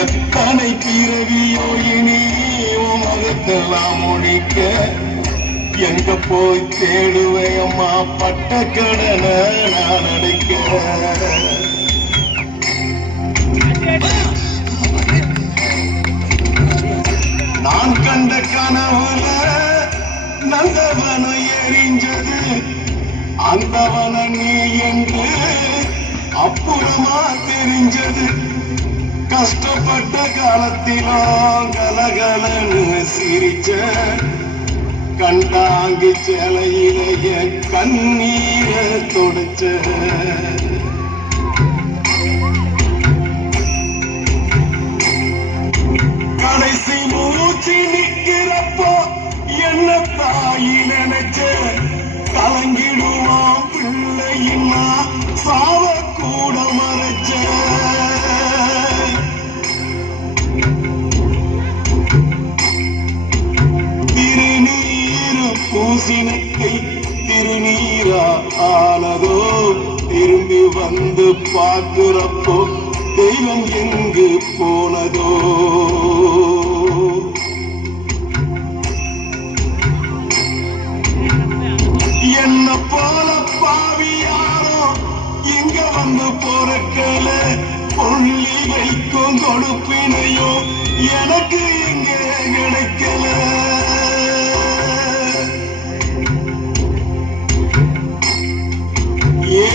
எத்தனை பிறவியோ இனி உலகத்தெல்லாம் ஒழிக்க எங்க போய் தேடுவேயம்மா பட்ட கடனை நான் அடைக்கிறேன். நான் கண்ட கனவுல நந்தவனம் எரிஞ்சது அந்தவன நீ என்று அப்புறமா தெரிஞ்சது. கஷ்டப்பட்ட காலத்திலும் கலகலன்னு சிரிச்ச கண்டாங்கு சேலையிலேய கண்ணீரை தொடுச்ச. கடைசி மூச்சு நிக்கிறப்போ என்ன தாயி நினைச்ச கலங்கிடுவான் பிள்ளையின்னா சாவ கூட மறைச்ச. திருநீரு பூசினத்தை திருநீரா ஆனதோ திரும்பி வந்து பார்க்கிறப்போ தெய்வம் எங்கு போனதோ. என்ன போல பாவியாரோ இங்க வந்து பொறுக்கல புள்ளி வைக்கும் கொடுப்பினையோ எனக்கு இங்க கிடைக்கல. ஏ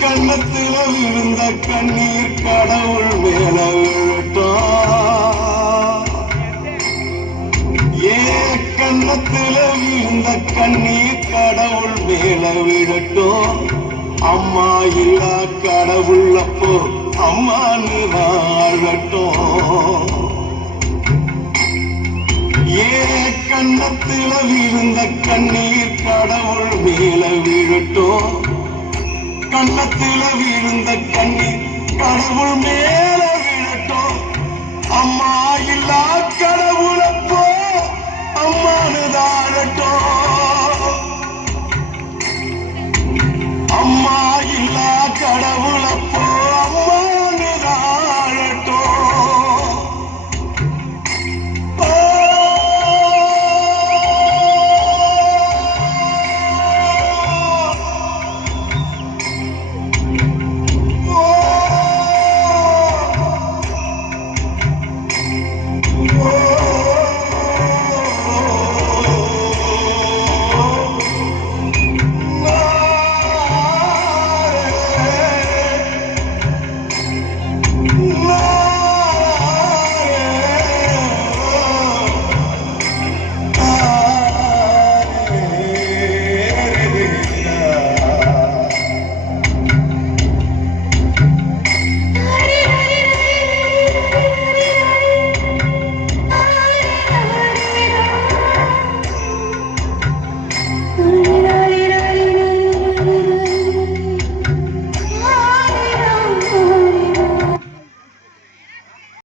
கண்ணத்துல விழுந்த கண்ணீர் கடவுள் மேல விழட்டும். ஏ கண்ணத்துல விழுந்த கண்ணீர் கடவுள் மேல விழட்டும். அம்மா இல்லா கடவுள் அப்போ அம்மான்னு வாழட்டும். ஏ கண்ணத்துல விழுந்த கண்ணீர் கடவுள் மேல விழட்டும். கண்ணத்துல விழுந்த கண்ணீர் கடவுள் மேல